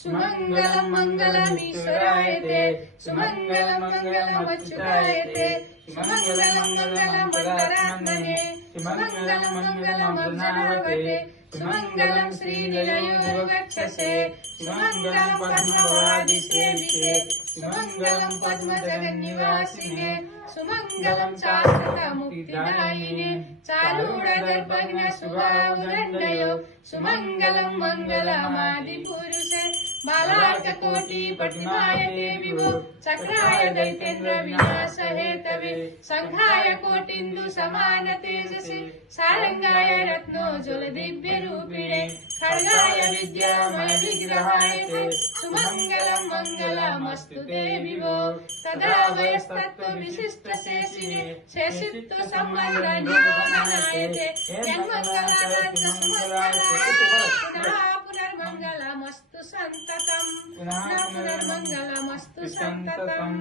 सुमंगलम मंगलमीश्वराय ते सुमंगलम मंगलमच्युताय ते सुमंगलम मंगलम वरदानंदने सुमंगलम मंगलम अर्जुनावते सुमंगलम श्रीनिलयोगच्छसे सुमंगलम पद्मवादिसेविते सुमंगलम पद्मजगन्निवासिने सुमंगलम शाश्वतमुक्तिदायिने चारूढदर्पज्ञ शुभावदण्डयो सुमंगलम मंगलमादिपुरुषे बालार्ककोटि पटिमायते विभो चक्राय दैतेन्द्र विनाश हेतवे संघाय कोटिन्दु समान तेजसे सारंगाय रत्नोज्वल दिव्य रूपिणे खड्गाय विद्यामय विग्रहाय ते सुमंगलम मंगलमस्तु ते विभो तदा वयस्तत्व विशिष्ट शेषिने शेषित्व संबंध निगमनाय ते पुनर्मंगलमस्तु संततम् पुनर्मंगलमस्तु संततम्।